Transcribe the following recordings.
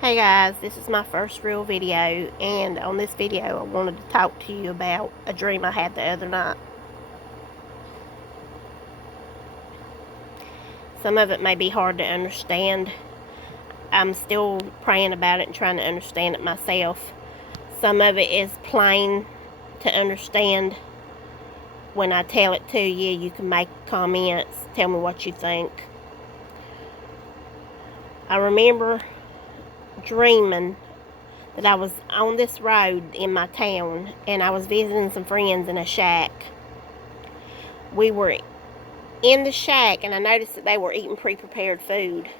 Hey guys, this is my first real video, and on this video I wanted to talk to you about a dream I had the other night. Some of it may be hard to understand. I'm still praying about it and trying to understand it myself. Some of it is plain to understand. When I tell it to you, you can make comments, tell me what you think. I remember dreaming that I was on this road in my town, and I was visiting some friends in a shack. We were in the shack, and I noticed that they were eating pre-prepared food.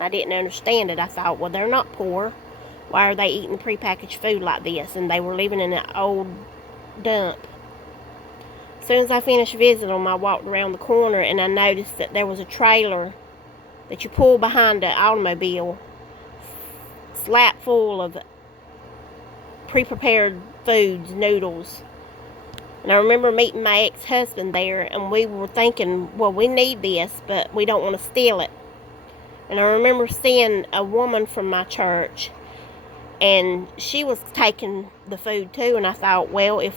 I didn't understand it. I thought, well, they're not poor. Why are they eating prepackaged food like this? And they were living in an old dump. As soon as I finished visiting them, I walked around the corner, and I noticed that there was a trailer that you pull behind the automobile, slap full of pre-prepared foods, noodles. And I remember meeting my ex-husband there, and we were thinking, well, we need this, but we don't want to steal it. And I remember seeing a woman from my church, and she was taking the food too. And I thought, well, if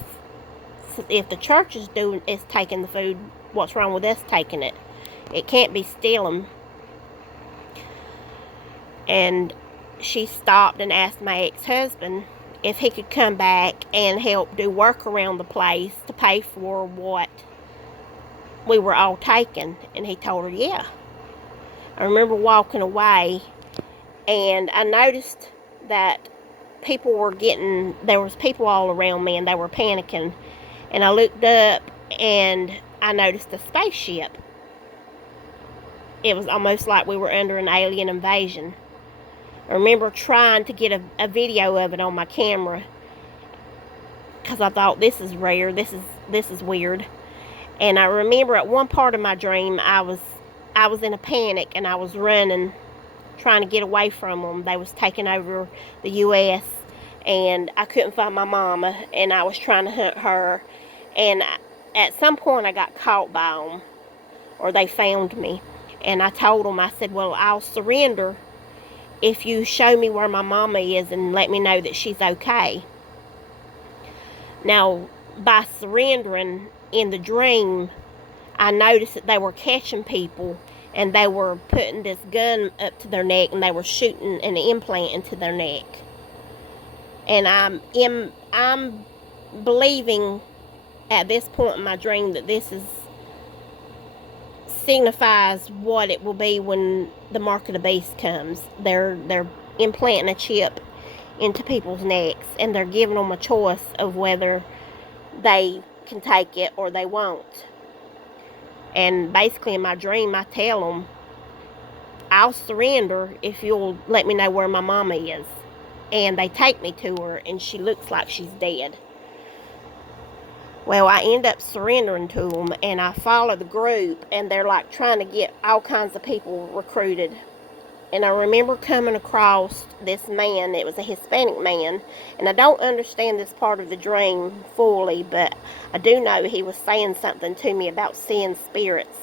the church is taking the food, what's wrong with us taking it? It can't be stealing. And she stopped and asked my ex-husband if he could come back and help do work around the place to pay for what we were all taking. And he told her, yeah. I remember walking away, and I noticed that there was people all around me, and they were panicking. And I looked up, and I noticed a spaceship. It was almost like we were under an alien invasion. I remember trying to get a video of it on my camera, because I thought, this is rare, this is weird. And I remember at one part of my dream, I was in a panic, and I was running, trying to get away from them. They was taking over the U.S., and I couldn't find my mama, and I was trying to hunt her. And at some point, I got caught by them, or they found me. And I told them, I said, well, I'll surrender if you show me where my mama is and let me know that she's okay. Now, by surrendering in the dream, I noticed that they were catching people, and they were putting this gun up to their neck, and they were shooting an implant into their neck. And I'm believing at this point in my dream that this signifies what it will be when the mark of the beast comes. They're implanting a chip into people's necks, and they're giving them a choice of whether they can take it or they won't. And basically in my dream, I tell them, I'll surrender if you'll let me know where my mama is. And they take me to her, and she looks like she's dead. Well, I end up surrendering to them, and I follow the group, and they're like trying to get all kinds of people recruited. And I remember coming across this man. It was a Hispanic man, and I don't understand this part of the dream fully, but I do know he was saying something to me about seeing spirits.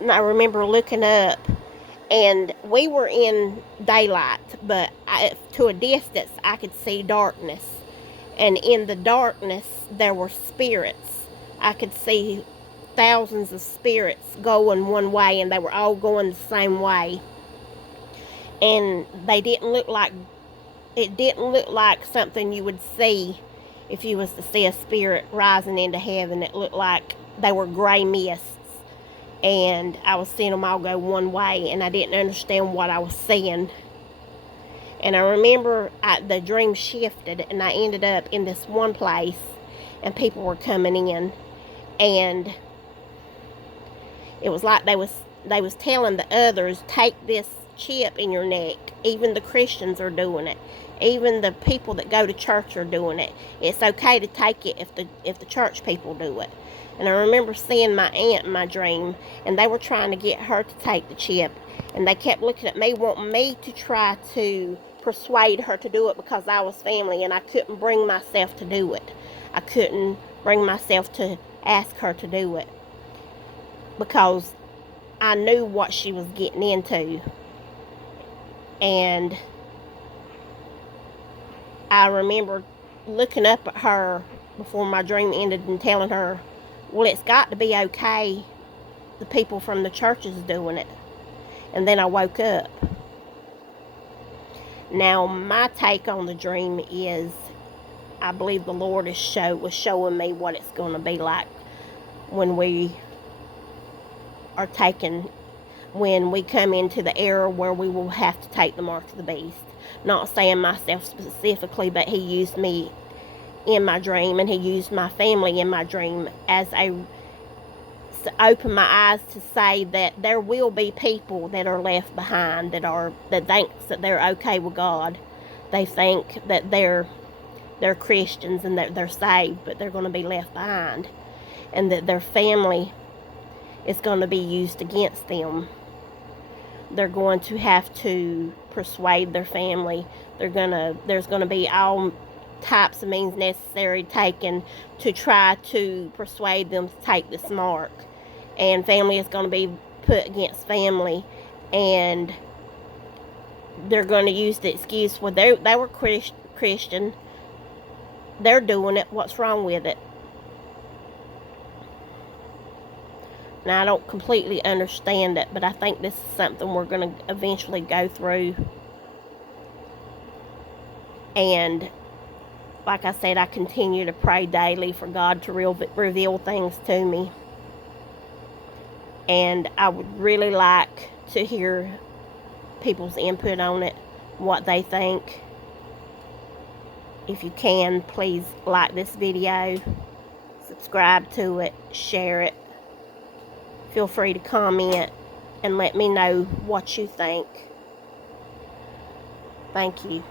And I remember looking up, and we were in daylight, but to a distance I could see darkness. And in the darkness, there were spirits. I could see thousands of spirits going one way, and they were all going the same way. And it didn't look like something you would see if you was to see a spirit rising into heaven. It looked like they were gray mists, and I was seeing them all go one way, and I didn't understand what I was seeing. And I remember the dream shifted, and I ended up in this one place, and people were coming in, and it was like they was telling the others, take this chip in your neck. Even the Christians are doing it. Even the people that go to church are doing it. It's okay to take it if the church people do it. And I remember seeing my aunt in my dream, and they were trying to get her to take the chip, and they kept looking at me, wanting me to try to persuade her to do it, because I was family, and I couldn't bring myself to do it. I couldn't bring myself to ask her to do it, because I knew what she was getting into. And I remember looking up at her before my dream ended and telling her, well, it's got to be okay. The people from the church is doing it. And then I woke up. Now, my take on the dream is I believe the Lord was showing me what it's going to be like when we are taken, when we come into the era where we will have to take the mark of the beast. Not saying myself specifically, but He used me in my dream, and He used my family in my dream as to open my eyes to say that there will be people that are left behind that thinks that they're okay with God. They think that they're Christians and that they're saved, but they're going to be left behind, and that their family is going to be used against them. They're going to have to persuade their family. There's going to be all types of means necessary taken to try to persuade them to take this mark. And family is going to be put against family, and they're going to use the excuse, well, they were Christian, they're doing it, what's wrong with it? Now, I don't completely understand it, but I think this is something we're going to eventually go through. And like I said, I continue to pray daily for God to reveal things to me. And I would really like to hear people's input on it, what they think. If you can, please like this video, subscribe to it, share it. Feel free to comment and let me know what you think. Thank you.